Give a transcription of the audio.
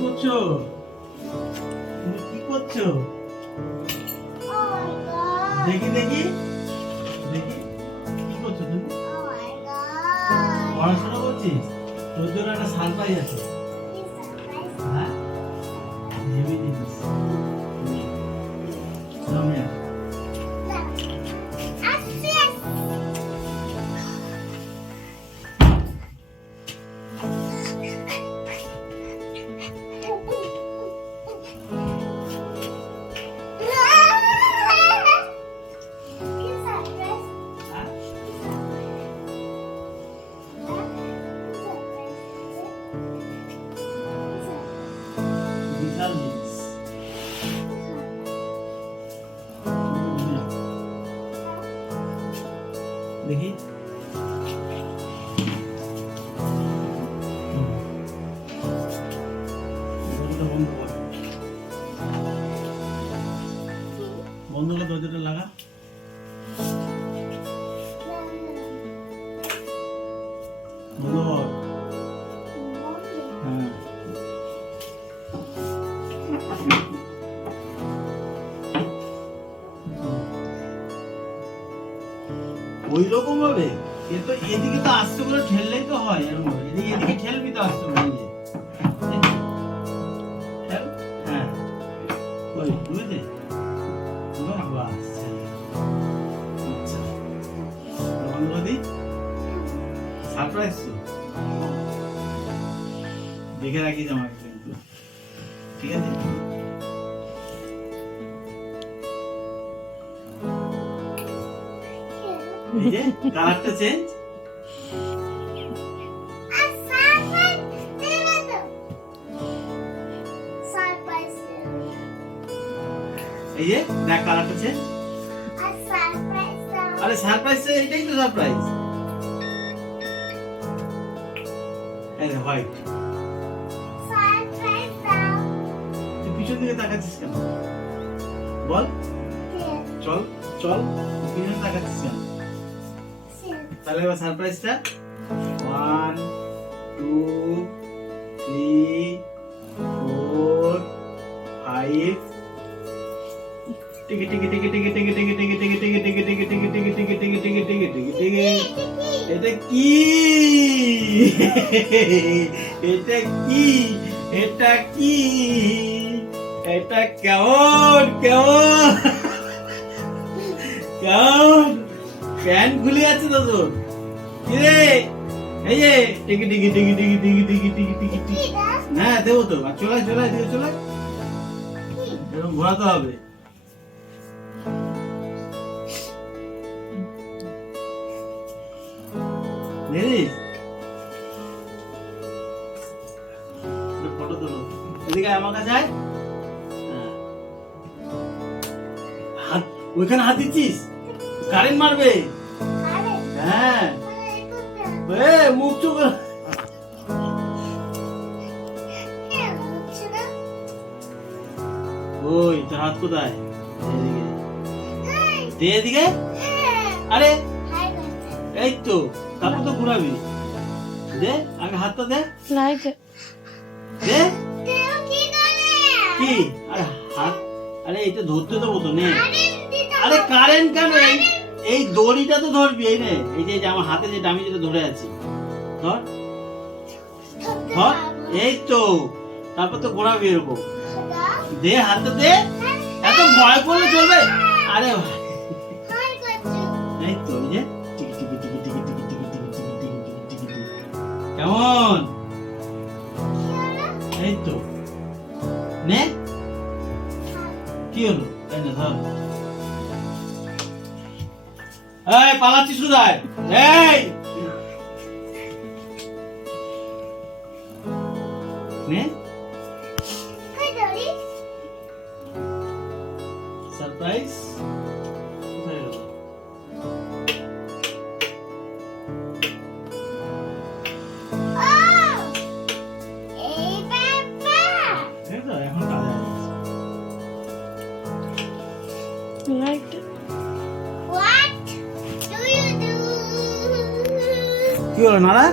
করছো? তুমি কি করছো? দেখি দেখি দেখি কি করছো তুমি? পড়াশোনা করছিস? তোর জন্য একটা সারপ্রাইজ আছে। হ্যাঁ, হেভি জিনিস। জমে বিশাল জিনিস। দেখি বন্ধ কর, বন্ধ করে দরজাটা লাগা। বন্ধ কর। হ্যাঁ, ওই রকম ভাবে এ তো এদিকে তো আস্তে করে ঠেললেই তো হয়। এরকম এদিকে এদিকে ঠেলবি তো আস্তে করে নিজে। ঠেল। হ্যাঁ, ওই বুঝলি? বাস, আচ্ছা বন্ধ করে দিই। সারপ্রাইজ তো দেখে রাখিস আমাকে কিন্তু, ঠিক আছে? এই যে কালারটা চেঞ্জ। এই যে দেখ কালারটা চেঞ্জ। আরে সারপ্রাইজ, এটাই তো সারপ্রাইজ। এই যে হোয়াইট। তুই পিছন দিকে তাকাচ্ছিস কেন? বল। চল চল, পিছনে তাকাচ্ছিস কেন? তাহলে এবার সারপ্রাইজটা 1 2 3 4 5 টিকি টিকি টিকি টিকি টিকি টিকি টিকি টিকি টিকি টিকি টিকি টিকি টিকি টিকি টিকি টিকি টিকি টিকি টিকি। এটা কি? এটা কি? এটা কি? এটা কেমন কেমন কেমন? প্যান খুলে আছে তো তোর। কিরে এই যে টিকি টিকি টিকি টিকি টিকি টিকি টিকি টিকি টিকি। হ্যাঁ দেবো তো। চলে চলে দিয়ে চলে, এরকম ঘোরাতে হবে। বুঝলিস? ফটো তোলো, এদিকে আমার কাছে আয়। হাত ওইখানে হাত দিচ্ছিস, কারেন্ট মারবে। হ্যাঁ, মুখ চোখ। ওই তোর হাত কোথায়? দে এদিকে। আরে এই তো, তারপর তো ঘুরাবি। দে আগে হাতটা দে। দে কি? আরে হাত, আরে এটা ধরতে দেবো তো নে। আরে কারেন্ট কেন? এই দড়িটা তো ধরবি। এই নে, এই যে আমার হাতে যে আমি যেটা ধরে আছি, ধর ধর। এই তো, তারপর তো ঘোরাবি এরকম। দে হাতটা দে। এত ভয় করলে চলবে? আরে এই তো, এই যে টিকি টিকি টিকি টিকি টিকি টিকি টিকি টিকি টিকি টিকি টিকি। কেমন? এই তো নে। কি হলো? এই না ধর। এই পালাচ্ছিস কোথায়? এই নে সারপ্রাইজ। কোথায় গেল? এখন কাজে Like it. কি হলো নারা?